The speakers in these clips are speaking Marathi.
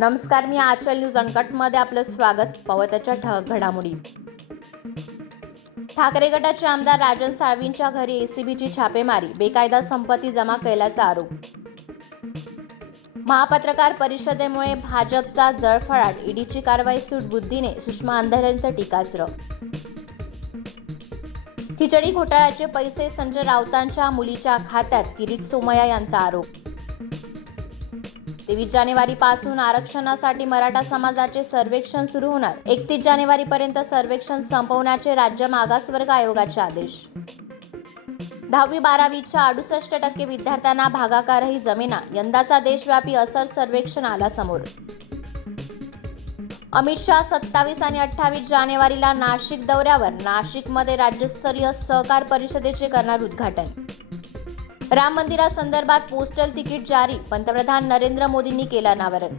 नमस्कार, मी आचल न्यूज अनकटमध्ये आपलं स्वागत. पावत्याच्या ठळक घडामोडी. ठाकरे गटाचे आमदार राजन साळवींच्या घरी एसीबीची छापेमारी, बेकायदा संपत्ती जमा केल्याचा आरोप. महापत्रकार परिषदेमुळे भाजपचा जळफळाट, ईडीची कारवाई सूटबुद्धीने, सुषमा अंधारेंचं टीकास्त्र. खिचडी घोटाळ्याचे पैसे संजय राऊतांच्या मुलीच्या खात्यात, किरीट सोमय्या यांचा आरोप. 23 जानेवारीपासून आरक्षणासाठी मराठा समाजाचे सर्वेक्षण सुरू होणार. 31 जानेवारीपर्यंत सर्वेक्षण संपवण्याचे राज्य मागासवर्ग आयोगाचे आदेश. 10वी-12वीच्या 68% विद्यार्थ्यांना भागाकारही जमेना. यंदाचा देशव्यापी असर सर्वेक्षण आला समोर. अमित शहा 27 आणि 28 जानेवारीला नाशिक दौऱ्यावर. नाशिकमध्ये राज्यस्तरीय सहकार परिषदेचे करणार उद्घाटन. राम मंदिरासंदर्भात पोस्टल तिकीट जारी, पंतप्रधान नरेंद्र मोदींनी केलं अनावरण.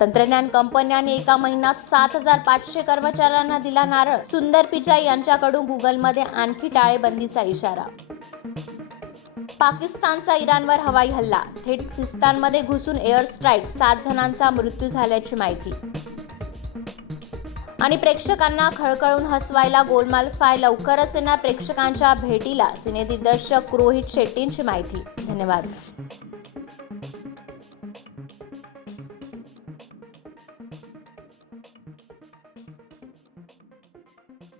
तंत्रज्ञान कंपन्यांनी एका महिन्यात 7,500 कर्मचाऱ्यांना दिला नारळ. सुंदर पिचाई यांच्याकडून गुगलमध्ये आणखी टाळेबंदीचा इशारा. पाकिस्तानचा इराणवर हवाई हल्ला, थेट सिस्तानमध्ये घुसून एअर स्ट्राईक, 7 जणांचा मृत्यू झाल्याची माहिती. आणि प्रेक्षकांना खळखळून हसवायला गोलमाल 5 लवकरच येणार प्रेक्षकांच्या भेटीला, सिनेदिग्दर्शक रोहित शेट्टींची माहिती. धन्यवाद.